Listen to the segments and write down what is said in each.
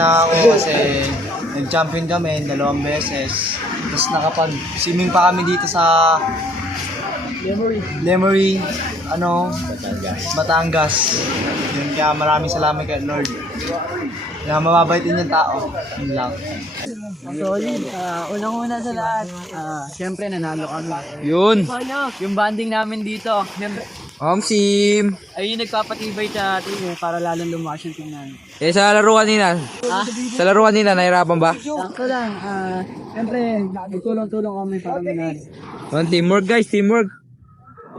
masaya ako kasi nag-champion kami 2 beses. Tapos nakapag-swimming pa kami dito sa Lemery, Batangas. Yun, kaya maraming salamat kay Lord. Na mababaitin yung tao. Yun lang. Solid. Unang-una sa lahat, siyempre nanalo kami. Yun. Yung banding namin dito, siyempre, Sim. ayun yung nagpapatibay sa atin para lalong lumakas yung team namin. Eh, sa laro kanina. Sa laro kanina, nahirapan ba? Sakto lang, siyempre, nagtulong-tulong kami para manalo. Teamwork guys, teamwork.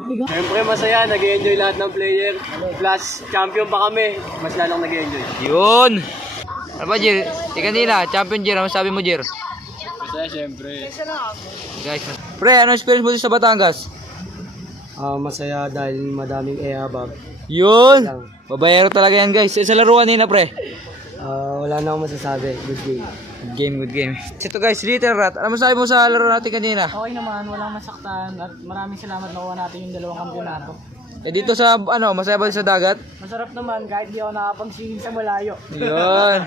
Siyempre masaya, nag-enjoy lahat ng player. Plus, champion pa kami, mas lalong nag-enjoy. Yun. Ano ba, Jir? Kanina, champion Jir. Ano sabi mo, Jir? Masaya siyempre. Guys. Pre, ano experience mo dito sa Batangas? Masaya dahil madaming eabab. Yun. Babayero talaga yan, guys. Sa laro kanina, pre. Wala na akong masasabi. Good game. Good game, good game. Ito guys, Little Rat. Ano masabi mo sa laro natin kanina? Okay naman, walang masaktan at maraming salamat nakuha natin yung 2 kampyonato. Eh dito sa, masaya ba sa dagat? Masarap naman kahit di ako nakapag-swimming sa malayo. Yun.